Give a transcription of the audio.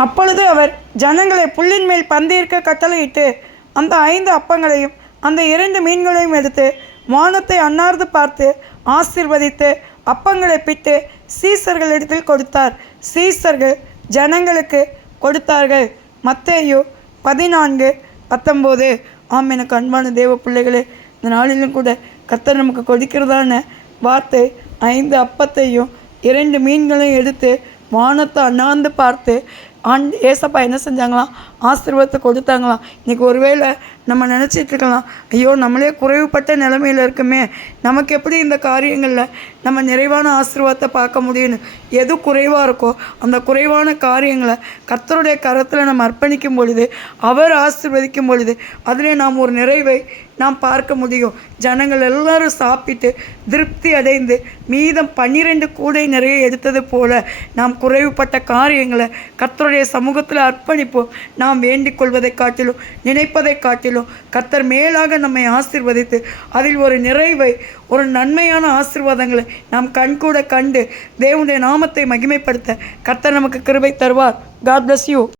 அப்பொழுது அவர் ஜனங்களை புல்லின் மேல் பந்தியிருக்க கட்டளையிட்டு அந்த 5 அப்பங்களையும் அந்த 2 மீன்களையும் எடுத்து வானத்தை அண்ணார்ந்து பார்த்து ஆசீர்வதித்து அப்பங்களை பிட்டு சீசர்களிடத்தில் கொடுத்தார். சீசர்கள் ஜனங்களுக்கு கொடுத்தார்கள். மத்தேயு 14:19. எனக்கு அன்பான தேவ பிள்ளைகளே, இந்த நாளிலும் கூட கர்த்தர் நமக்கு கொடுக்கிறதான வார்த்தை 5 அப்பத்தையும் 2 மீன்களையும் எடுத்து வானத்தை அண்ணாந்து பார்த்து ஏசப்பா என்ன செஞ்சாங்களாம்? ஆசீர்வாதத்தை கொடுத்தாங்களாம். இன்றைக்கி ஒருவேளை நம்ம நினச்சிட்டு இருக்கலாம், ஐயோ நம்மளே குறைவுபட்ட நிலைமையில் இருக்குமே, நமக்கு எப்படி இந்த காரியங்களில் நம்ம நிறைவான ஆசீர்வாதத்தை பார்க்க முடியும்னு. எது குறைவாக இருக்கோ அந்த குறைவான காரியங்களை கர்த்தருடைய கரத்தில் நம்ம அர்ப்பணிக்கும் பொழுது, அவர் ஆசீர்வதிக்கும் பொழுது அதிலே நாம் ஒரு நிறைவை நாம் பார்க்க முடியும். ஜனங்கள் எல்லாரும் சாப்பிட்டு திருப்தி அடைந்து மீதம் 12 கூடை நிறைய எடுத்தது போல நாம் குறைவுபட்ட காரியங்களை கர்த்தருடைய சமூகத்தில் அர்ப்பணிப்போம். நாம் வேண்டிக் கொள்வதை காட்டிலும் நினைப்பதை காட்டிலும் கர்த்தர் மேலாக நம்மை ஆசீர்வதித்து அதில் ஒரு நிறைவை, ஒரு நன்மையான ஆசீர்வாதங்களை நாம் கண்கூட கண்டு தேவனுடைய நாமத்தை மகிமைப்படுத்த கர்த்தர் நமக்கு கிருபை தருவார். God bless you.